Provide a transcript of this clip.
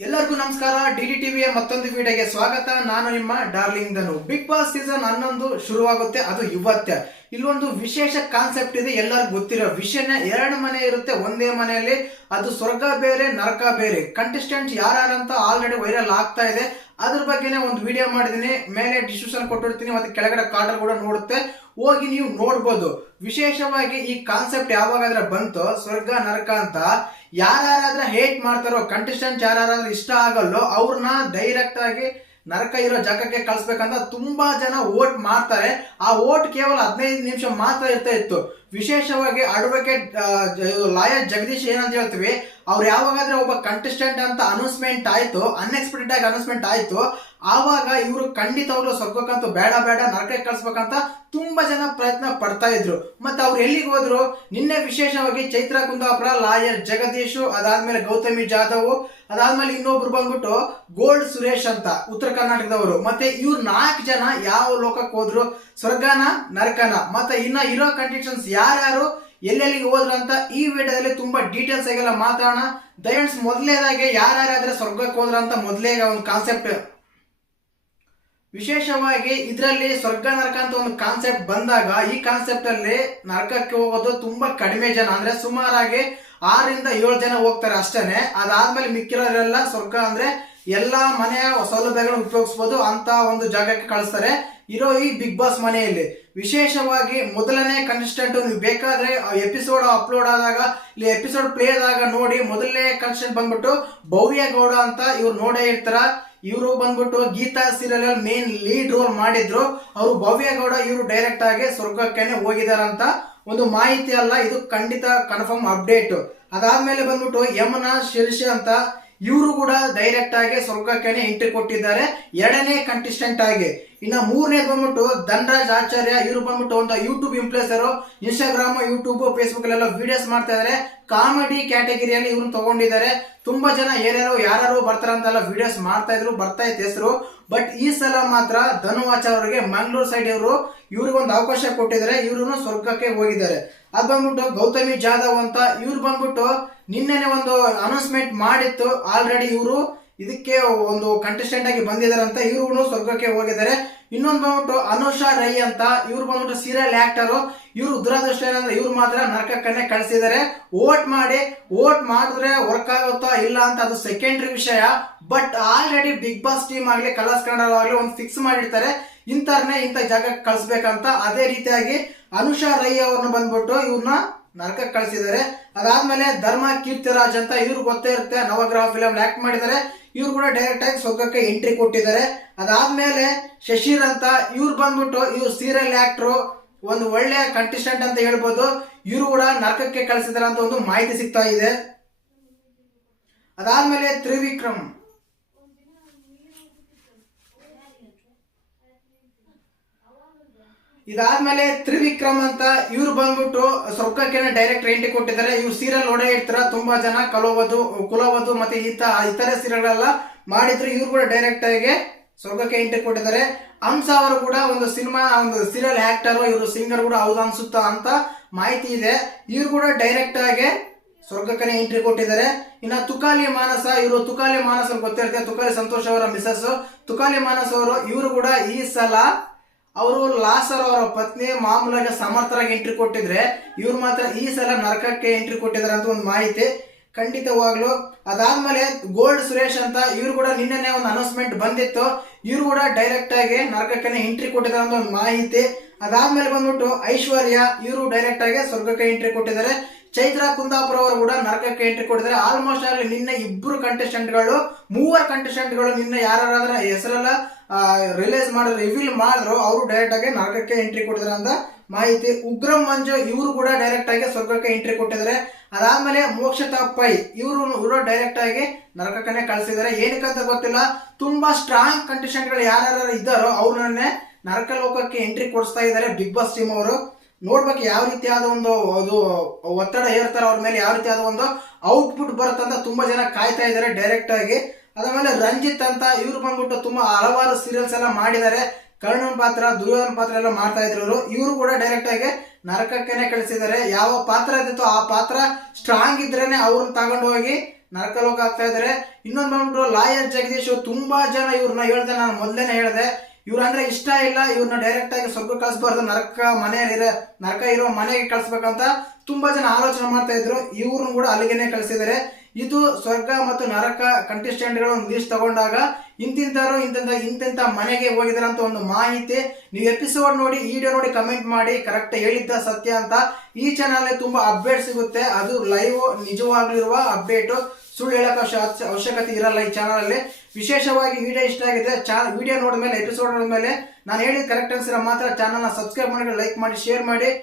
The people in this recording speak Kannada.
ಎಲ್ಲರಿಗೂ ನಮಸ್ಕಾರ. ಡಿ ಡಿ ಟಿವಿಯ ಮತ್ತೊಂದು ವಿಡಿಯೋಗೆ ಸ್ವಾಗತ. ನಾನು ನಿಮ್ಮ darling Dhanu. Big boss season ಹನ್ನೊಂದು ಶುರುವಾಗುತ್ತೆ. ಅದು ಇವತ್ತೇ. ಇಲ್ಲೊಂದು ವಿಶೇಷ ಕಾನ್ಸೆಪ್ಟ್ ಇದೆ, ಎಲ್ಲರಿಗೂ ಗೊತ್ತಿರೋ ವಿಷಯನ ಎರಡು ಮನೆ ಇರುತ್ತೆ, ಒಂದೇ ಮನೆಯಲ್ಲಿ. ಅದು ಸ್ವರ್ಗ ಬೇರೆ, ನರಕ ಬೇರೆ. ಕಂಟೆಸ್ಟೆಂಟ್ ಯಾರಂತ ಆಲ್ರೆಡಿ ವೈರಲ್ ಆಗ್ತಾ ಇದೆ. ಅದ್ರ ಬಗ್ಗೆನೇ ಒಂದು ವಿಡಿಯೋ ಮಾಡಿದೀನಿ ಮೇಲೆ ಡಿಸ್ಕ್ರಿಪ್ಷನ್ ಕೊಟ್ಟಿರ್ತೀನಿ. ಮತ್ತೆ ಕೆಳಗಡೆ ಕಾರ್ಡರ್ ಕೂಡ ನೋಡುತ್ತೆ. ಹೋಗಿ ನೀವು ನೋಡ್ಬೋದು. ವಿಶೇಷವಾಗಿ ಈ ಕಾನ್ಸೆಪ್ಟ್ ಯಾವಾಗಾದ್ರೆ ಬಂತು, ಸ್ವರ್ಗ, ನರಕ ಅಂತ, ಯಾರ್ಯಾರಾದ್ರೆ ಹೇಟ್ ಮಾಡ್ತಾರೋ ಕಂಟೆಸ್ಟೆಂಟ್ ಯಾರಾದ್ರೂ ಇಷ್ಟ ಆಗಲ್ಲೋ, ಅವ್ರನ್ನ ಡೈರೆಕ್ಟ್ ಆಗಿ ನರಕ ಇರೋ ಜಾಗಕ್ಕೆ ಕಳಿಸ್ಬೇಕಂತ ತುಂಬಾ ಜನ ವೋಟ್ ಮಾಡ್ತಾರೆ ಆ ವೋಟ್ ಕೇವಲ ಹದಿನೈದು ನಿಮಿಷ ಮಾತ್ರ ಇರ್ತಾ ಇತ್ತು. ವಿಶೇಷವಾಗಿ ಅಡ್ವೊಕೇಟ್ ಲಾಯರ್ ಜಗದೀಶ್ ಏನಂತ ಹೇಳ್ತೀವಿ, ಅವ್ರು ಯಾವಾಗಾದ್ರೆ ಒಬ್ಬ ಕಂಟೆಸ್ಟೆಂಟ್ ಅಂತ ಅನೌನ್ಸ್ಮೆಂಟ್ ಆಯ್ತು ಅನ್ಎಕ್ಸ್ಪೆಕ್ಟೆಡ್ ಆಗಿ ಅನೌನ್ಸ್ಮೆಂಟ್ ಆಯ್ತು, ಆವಾಗ ಇವರು ಖಂಡಿತವಾಗ್ಲೂ ಸ್ವರ್ಗಕ್ಕಂತೂ ಬೇಡ ಬೇಡ, ನರಕಕ್ಕೆ ಕಳಿಸ್ಬೇಕಂತ ತುಂಬಾ ಜನ ಪ್ರಯತ್ನ ಪಡ್ತಾ ಇದ್ರು. ಮತ್ತೆ ಅವ್ರು ಎಲ್ಲಿಗೆ ಹೋದ್ರು? ನಿನ್ನೆ ವಿಶೇಷವಾಗಿ ಚೈತ್ರ ಕುಂದಾಪುರ ಲಾಯರ್ ಜಗದೀಶ್, ಅದಾದ್ಮೇಲೆ ಗೌತಮಿ ಜಾಧವ್, ಅದಾದ್ಮೇಲೆ ಇನ್ನೊಬ್ರು ಬಂದ್ಬಿಟ್ಟು ಗೋಲ್ಡ್ ಸುರೇಶ್ ಅಂತ ಉತ್ತರ ಕರ್ನಾಟಕದವರು. ಮತ್ತೆ ಇವ್ರು ನಾಲ್ಕು ಜನ ಯಾವ ಲೋಕಕ್ಕೆ ಹೋದ್ರು? ಸ್ವರ್ಗನ, ನರಕನ. ಮತ್ತೆ ಇನ್ನ ಇರೋ ಕಂಡೀಷನ್ಸ್ ಯಾರ್ಯಾರು ಎಲ್ಲೆಲ್ಲಿಗೆ ಅಂತ ಈ ವಿಡಿಯೋದಲ್ಲಿ ತುಂಬಾ ಡೀಟೇಲ್ಸ್ ಆಗಿಲ್ಲ ಮಾತಾಡೋಣ. ದಯಂಡ್ಸ್ ಮೊದಲೇದಾಗೆ ಯಾರ್ಯಾರಾದ್ರೆ ಸ್ವರ್ಗಕ್ಕೆ ಹೋದ್ರ ಅಂತ ಮೊದಲೇ ಒಂದು ಕಾನ್ಸೆಪ್ಟ್ ವಿಶೇಷವಾಗಿ ಇದರಲ್ಲಿ ಸ್ವರ್ಗ ನರಕ ಅಂತ ಒಂದು ಕಾನ್ಸೆಪ್ಟ್ ಬಂದಾಗ ಈ ಕಾನ್ಸೆಪ್ಟ್ ಅಲ್ಲಿ ನರಕಕ್ಕೆ ಹೋಗೋದು ತುಂಬಾ ಕಡಿಮೆ ಜನ, ಅಂದ್ರೆ ಸುಮಾರಾಗಿ ಆರರಿಂದ ಏಳು ಜನ ಹೋಗ್ತಾರೆ ಅಷ್ಟೇನೆ. ಅದಾದ್ಮೇಲೆ ಮಿಕ್ಕಿರೋರೆಲ್ಲ ಸ್ವರ್ಗ ಅಂದ್ರೆ ಎಲ್ಲಾ ಮನೆಯ ಸೌಲಭ್ಯಗಳನ್ನು ಉಪಯೋಗಿಸಬಹುದು ಅಂತ ಒಂದು ಜಾಗಕ್ಕೆ ಕಳಿಸ್ತಾರೆ. ಇರೋ ಈ ಬಿಗ್ ಬಾಸ್ ಮನೆಯಲ್ಲಿ ವಿಶೇಷವಾಗಿ ಮೊದಲನೇ ಕನ್ಸಿಸ್ಟೆಂಟ್ ನೀವು ಬೇಕಾದ್ರೆ ಎಪಿಸೋಡ್ ಅಪ್ಲೋಡ್ ಆದಾಗ ಇಲ್ಲಿ ಎಪಿಸೋಡ್ ಪ್ಲೇ ಆದಾಗ ನೋಡಿ ಮೊದಲನೇ ಕನ್ಸಿಸ್ಟೆಂಟ್ ಬಂದ್ಬಿಟ್ಟು ಭವ್ಯ ಗೌಡ ಅಂತ ಇವ್ರು ನೋಡೇ ಇರ್ತಾರ. ಇವರು ಬಂದ್ಬಿಟ್ಟು ಗೀತಾ ಸೀರಿಯಲ್ ಅಲ್ಲಿ ಮೇನ್ ಲೀಡ್ ರೋಲ್ ಮಾಡಿದ್ರು. ಅವರು ಭವ್ಯ ಗೌಡ, ಇವರು ಡೈರೆಕ್ಟ್ ಆಗಿ ಹೋಗಿದ್ದಾರೆ ಹೋಗಿದಾರಂತ ಒಂದು ಮಾಹಿತಿ ಅಲ್ಲ. ಇದು ಖಂಡಿತ ಕನ್ಫರ್ಮ್ ಅಪ್ಡೇಟ್ ಅದಾದ್ಮೇಲೆ ಬಂದ್ಬಿಟ್ಟು ಯಮುನಾ ಶಿರ್ಷಿ ಅಂತ ಇವರು ಕೂಡ ಡೈರೆಕ್ಟ್ ಆಗಿ ಸ್ವರ್ಗಕ್ಕೆ ಎಂಟ್ರಿ ಕೊಟ್ಟಿದ್ದಾರೆ. ಎರಡನೇ ಕಂಟೆಸ್ಟೆಂಟ್ ಆಗಿ. ಇನ್ನ ಮೂರನೇ ಬಂದ್ಬಿಟ್ಟು ಧನರಾಜ್ ಆಚಾರ್ಯ, ಇವರು ಬಂದ್ಬಿಟ್ಟು ಒಂದು YouTube influencer Instagram YouTube Facebook ಅಲ್ಲೆಲ್ಲ ವಿಡಿಯೋಸ್ ಮಾಡ್ತಾ ಇದಾರೆ. ಕಾಮಿಡಿ ಕ್ಯಾಟಗರಿಯಲ್ಲಿ ಇವ್ರನ್ನ ತಗೊಂಡಿದ್ದಾರೆ. ತುಂಬಾ ಜನ ಯಾರ್ಯಾರು ಯಾರು ಬರ್ತಾರಂತೆಲ್ಲ ವಿಡಿಯೋಸ್ ಮಾಡ್ತಾ ಇದ್ರು, ಬರ್ತಾ ಇತ್ತು ಹೆಸರು. ಬಟ್ ಈ ಸಲ ಮಾತ್ರ ಧನುವಾಚ ಅವರಿಗೆ ಮಂಗಳೂರು ಸೈಡ್ ಇವರು, ಇವ್ರಿಗೊಂದು ಅವಕಾಶ ಕೊಟ್ಟಿದ್ದಾರೆ. ಇವ್ರು ಸ್ವರ್ಗಕ್ಕೆ ಹೋಗಿದ್ದಾರೆ. ಅದ್ ಬಂದ್ಬಿಟ್ಟು ಗೌತಮಿ ಜಾಧವ್ ಅಂತ ಇವ್ರು ಬಂದ್ಬಿಟ್ಟು ನಿನ್ನೆನೆ ಒಂದು ಅನೌನ್ಸ್ಮೆಂಟ್ ಮಾಡಿತ್ತು. ಆಲ್ರೆಡಿ ಇವರು ಇದಕ್ಕೆ ಒಂದು ಕಂಟೆಸ್ಟೆಂಟ್ ಆಗಿ ಬಂದಿದ್ದಾರೆ ಅಂತ ಇವ್ರು ಸ್ವರ್ಗಕ್ಕೆ ಹೋಗಿದ್ದಾರೆ. ಇನ್ನೊಂದು ಬಂದ್ಬಿಟ್ಟು ಅನುಷಾ ರೈ ಅಂತ ಇವ್ರು ಬಂದ್ಬಿಟ್ಟು ಸೀರಿಯಲ್ ಆಕ್ಟರ್ ಇವ್ರು ದುರದೃಷ್ಟ ಏನಂದ್ರೆ ಇವ್ರು ಮಾತ್ರ ನರಕಕ್ಕನ್ನೇ ಕಳಿಸಿದ್ದಾರೆ. ಓಟ್ ಮಾಡಿ ಓಟ್ ಮಾಡಿದ್ರೆ ವರ್ಕ್ ಆಗುತ್ತಾ ಇಲ್ಲ ಅಂತ ಅದು ಸೆಕೆಂಡ್ರಿ ವಿಷಯ. But already big boss team ಆಗಲಿ ಕಲರ್ಸ್ ಕನ್ನಡ ಆಗಲಿ ಒಂದು ಫಿಕ್ಸ್ ಮಾಡಿರ್ತಾರೆ. ಇಂಥವ್ರನ್ನೇ ಇಂಥ ಜಾಗಕ್ಕೆ ಕಳಿಸ್ಬೇಕಂತ ಅದೇ ರೀತಿಯಾಗಿ ಅನುಷಾ ರೈ ಅವ್ರನ್ನ ಬಂದ್ಬಿಟ್ಟು ಇವ್ರನ್ನ ನರಕಕ್ಕೆ ಕಳಿಸಿದ್ದಾರೆ. ಅದಾದ್ಮೇಲೆ ಧರ್ಮ ಕೀರ್ತಿರಾಜ್ ಅಂತ ಇವ್ರು ಗೊತ್ತೇ ಇರುತ್ತೆ. ನವಗ್ರಹ ಫಿಲಮ್ ಆಕ್ಟ್ ಮಾಡಿದ್ದಾರೆ. ಇವ್ರು ಕೂಡ ಡೈರೆಕ್ಟ್ ಆಗಿ ಸ್ವರ್ಗಕ್ಕೆ ಎಂಟ್ರಿ ಕೊಟ್ಟಿದ್ದಾರೆ. ಅದಾದ್ಮೇಲೆ ಶಶಿರ್ ಅಂತ ಇವ್ರು ಬಂದ್ಬಿಟ್ಟು ಇವ್ರು ಸೀರಿಯಲ್ ಆಕ್ಟ್ರು ಒಂದು ಒಳ್ಳೆಯ ಕಂಟೆಸ್ಟೆಂಟ್ ಅಂತ ಹೇಳ್ಬೋದು. ಇವರು ಕೂಡ ನರಕಕ್ಕೆ ಕಳಿಸಿದಾರೆ ಅಂತ ಒಂದು ಮಾಹಿತಿ ಸಿಗ್ತಾ ಇದೆ. ಅದಾದ್ಮೇಲೆ ತ್ರಿವಿಕ್ರಮ್. ಇದಾದ್ಮೇಲೆ ತ್ರಿವಿಕ್ರಮ್ ಅಂತ ಇವ್ರು ಬಂದ್ಬಿಟ್ಟು ಸ್ವರ್ಗಕ್ಕೆ ಡೈರೆಕ್ಟ್ ಎಂಟ್ರಿ ಕೊಟ್ಟಿದ್ದಾರೆ. ಇವ್ರು ಸೀರಿಯಲ್ ನೋಡೇ ಇರ್ತಾರ, ತುಂಬಾ ಜನ ಕಲೋವದು ಕುಲವದು ಮತ್ತೆ ಈತ ಇತರೆ ಸೀರಿಯಲ್ಗಳೆಲ್ಲ ಮಾಡಿದ್ರು. ಇವ್ರು ಕೂಡ ಡೈರೆಕ್ಟ್ ಆಗಿ ಸ್ವರ್ಗಕ್ಕೆ ಎಂಟ್ರಿ ಕೊಟ್ಟಿದ್ದಾರೆ. ಹಂಸ ಅವರು ಕೂಡ ಒಂದು ಸಿನಿಮಾ ಒಂದು ಸೀರಿಯಲ್ ಆಕ್ಟರ್ ಇವರು ಸಿಂಗರ್ ಕೂಡ ಹೌದು ಅನ್ಸುತ್ತಾ ಅಂತ ಮಾಹಿತಿ ಇದೆ. ಇವ್ರು ಕೂಡ ಡೈರೆಕ್ಟ್ ಆಗಿ ಸ್ವರ್ಗಕ್ಕನೆ ಎಂಟ್ರಿ ಕೊಟ್ಟಿದ್ದಾರೆ. ಇನ್ನ ತುಕಾಲಿ ಮಾನಸ, ಇವರು ತುಕಾಲಿ ಮಾನಸ ಗೊತ್ತಿರುತ್ತೆ. ತುಕಾಲಿ ಸಂತೋಷ್ ಅವರ ಮಿಸಸ್ ತುಕಾಲಿ ಮಾನಸ್ ಅವರು, ಇವರು ಕೂಡ ಈ ಸಲ ಅವರು ಲಾಸರ್ ಅವರ ಪತ್ನಿ ಮಾಮೂಲಾಗಿ ಸಮರ್ಥರಾಗಿ ಎಂಟ್ರಿ ಕೊಟ್ಟಿದ್ರೆ, ಇವ್ರು ಮಾತ್ರ ಈ ಸಲ ನರಕಕ್ಕೆ ಎಂಟ್ರಿ ಕೊಟ್ಟಿದ್ದಾರೆ ಅಂತ ಒಂದು ಮಾಹಿತಿ ಖಂಡಿತವಾಗ್ಲು. ಅದಾದ್ಮೇಲೆ ಗೋಲ್ಡ್ ಸುರೇಶ್ ಅಂತ ಇವ್ರು ಕೂಡ ನಿನ್ನೆ ಒಂದು ಅನೌನ್ಸ್ಮೆಂಟ್ ಬಂದಿತ್ತು. ಇವ್ರು ಕೂಡ ಡೈರೆಕ್ಟ್ ಆಗಿ ನರಕಕ್ಕೆ ಎಂಟ್ರಿ ಕೊಟ್ಟಿದ್ದಾರೆ ಅಂತ ಒಂದು ಮಾಹಿತಿ. ಅದಾದ್ಮೇಲೆ ಬಂದ್ಬಿಟ್ಟು ಐಶ್ವರ್ಯ ಇವರು ಡೈರೆಕ್ಟ್ ಆಗಿ ಸ್ವರ್ಗಕ್ಕೆ ಎಂಟ್ರಿ ಕೊಟ್ಟಿದ್ದಾರೆ. ಚೈತ್ರ ಕುಂದಾಪುರ ಅವರು ಕೂಡ ನರಕಕ್ಕೆ ಎಂಟ್ರಿ ಕೊಟ್ಟಿದ್ದಾರೆ. ಆಲ್ಮೋಸ್ಟ್ ಅಲ್ಲಿ ನಿನ್ನೆ ಇಬ್ಬರು ಕಂಟೆಸ್ಟೆಂಟ್ಗಳು ಮೂವರು ಕಂಟೆಸ್ಟೆಂಟ್ಗಳು ನಿನ್ನೆ ಯಾರಾದ್ರೆ ಹೆಸರೆಲ್ಲ ರಿಲೀಸ್ ಮಾಡಿದ್ರು ರಿವೀಲ್ ಮಾಡಿದ್ರು. ಅವರು ಡೈರೆಕ್ಟ್ ಆಗಿ ನರಕಕ್ಕೆ ಎಂಟ್ರಿ ಕೊಟ್ಟಿದ್ದಾರೆ ಅಂತ ಮಾಹಿತಿ. ಉಗ್ರಂ ಮಂಜು ಇವರು ಕೂಡ ಡೈರೆಕ್ಟ್ ಆಗಿ ಸ್ವರ್ಗಕ್ಕೆ ಎಂಟ್ರಿ ಕೊಟ್ಟಿದ್ದಾರೆ. ಅದಾದ್ಮೇಲೆ ಮೋಕ್ಷತಾ ಪೈ ಇವರು ಇವರು ಡೈರೆಕ್ಟ್ ಆಗಿ ನರಕಕ್ಕನೆ ಕಳಿಸಿದ್ದಾರೆ. ಏನಕ್ಕಂತ ಗೊತ್ತಿಲ್ಲ. ತುಂಬಾ ಸ್ಟ್ರಾಂಗ್ ಕಂಟೆಸ್ಟೆಂಟ್ಗಳು ಯಾರ್ಯಾರು ಇದ್ದಾರೋ ಅವ್ರನ್ನೇ ನರಕ ಲೋಕಕ್ಕೆ ಎಂಟ್ರಿ ಕೊಡಿಸ್ತಾ ಇದ್ದಾರೆ. ಬಿಗ್ ಬಾಸ್ ಟೀಮ್ ಅವರು. ನೋಡ್ಬೇಕು ಯಾವ ರೀತಿಯಾದ ಒಂದು ಅದು ಒತ್ತಡ ಹೇರ್ತಾರೆ ಅವ್ರ ಮೇಲೆ ಯಾವ ರೀತಿಯಾದ ಒಂದು ಔಟ್ಪುಟ್ ಬರುತ್ತಂತ ತುಂಬಾ ಜನ ಕಾಯ್ತಾ ಇದ್ದಾರೆ ಡೈರೆಕ್ಟ್ ಆಗಿ. ಅದಾದ್ಮೇಲೆ ರಂಜಿತ್ ಅಂತ ಇವ್ರು ಬಂದ್ಬಿಟ್ಟು ತುಂಬಾ ಹಲವಾರು ಸೀರಿಯಲ್ಸ್ ಎಲ್ಲ ಮಾಡಿದ್ದಾರೆ. ಕರ್ಣನ್ ಪಾತ್ರ, ದುರ್ಯೋಧನ ಪಾತ್ರ ಎಲ್ಲ ಮಾಡ್ತಾ ಇದ್ರು ಇವರು. ಕೂಡ ಡೈರೆಕ್ಟ್ ಆಗಿ ನರಕಕ್ಕೆನೆ ಕಳಿಸಿದ್ದಾರೆ. ಯಾವ ಪಾತ್ರ ಇದ್ದಿತ್ತು ಆ ಪಾತ್ರ ಸ್ಟ್ರಾಂಗ್ ಇದ್ರೇನೆ ಅವ್ರನ್ನ ತಗೊಂಡು ಹೋಗಿ ನರಕಲೋಕ ಆಗ್ತಾ ಇದಾರೆ ಇನ್ನೊಂದು ಬಂದ್ಬಿಟ್ಟು ಲಾಯರ್ ಜಗದೀಶ್ ತುಂಬಾ ಜನ ಇವ್ರನ್ನ ಹೇಳ್ದೆ, ನಾನು ಮೊದಲೇನೆ ಹೇಳಿದೆ. ಇವ್ರ ಅಂದ್ರೆ ಇಷ್ಟ ಇಲ್ಲ ಇವ್ರನ್ನ ಡೈರೆಕ್ಟ್ ಆಗಿ ಸ್ವರ್ಗ ಕಳಿಸ್ಬಾರ್ದು, ನರಕ ಮನೆಯಲ್ಲಿ ನರಕ ಇರೋ ಮನೆಗೆ ಕಳಿಸ್ಬೇಕಂತ ತುಂಬಾ ಜನ ಆಲೋಚನೆ ಮಾಡ್ತಾ ಇದ್ರು. ಇವ್ರನ್ನ ಕೂಡ ಅಲ್ಲಿಗೆನೆ ಕಳಿಸಿದ್ದಾರೆ ಇದು ಸ್ವರ್ಗ ಮತ್ತು ನರಕ ಕಂಟೆಸ್ಟೆಂಟ್ಗಳು ಒಂದು ಲೀಸ್ಟ್ ತಗೊಂಡಾಗ ಇಂತಿಂತಾರು ಇಂತಿಂತ ಇಂತಿಂತ ಮನೆಗೆ ಹೋಗಿದಾರಂತ ಒಂದು ಮಾಹಿತಿ ನೀವು ಎಪಿಸೋಡ್ ನೋಡಿ ವಿಡಿಯೋ ನೋಡಿ ಕಮೆಂಟ್ ಮಾಡಿ ಕರೆಕ್ಟ್ ಹೇಳಿದ್ದ ಸತ್ಯ ಅಂತ ಈ ಚಾನಲ್ ತುಂಬಾ ಅಪ್ಡೇಟ್ ಸಿಗುತ್ತೆ. ಅದು ಲೈವ್ ನಿಜವಾಗ್ಲಿರುವ ಅಪ್ಡೇಟ್ ಸುಳ್ಳು ಹೇಳಕ್ಕೆ ಅವಶ್ಯ- ಅವಶ್ಯಕತೆ ಇರಲ್ಲ ಈ ಚಾನಲ್ ಅಲ್ಲಿ. ವಿಶೇಷವಾಗಿ ವಿಡಿಯೋ ಇಷ್ಟ ಆಗಿದೆ ಚಾನಲ್ ವಿಡಿಯೋ ನೋಡಿದ್ಮೇಲೆ ಎಪಿಸೋಡ್ ನೋಡಿದ್ಮೇಲೆ ನಾನು ಹೇಳಿದ ಕರೆಕ್ಟ್ ಅನ್ಸಿರೋ ಮಾತ್ರ ಚಾನಲ್ನ ಸಬ್ಸ್ಕ್ರೈಬ್ ಮಾಡಿ ಲೈಕ್ ಮಾಡಿ ಶೇರ್ ಮಾಡಿ.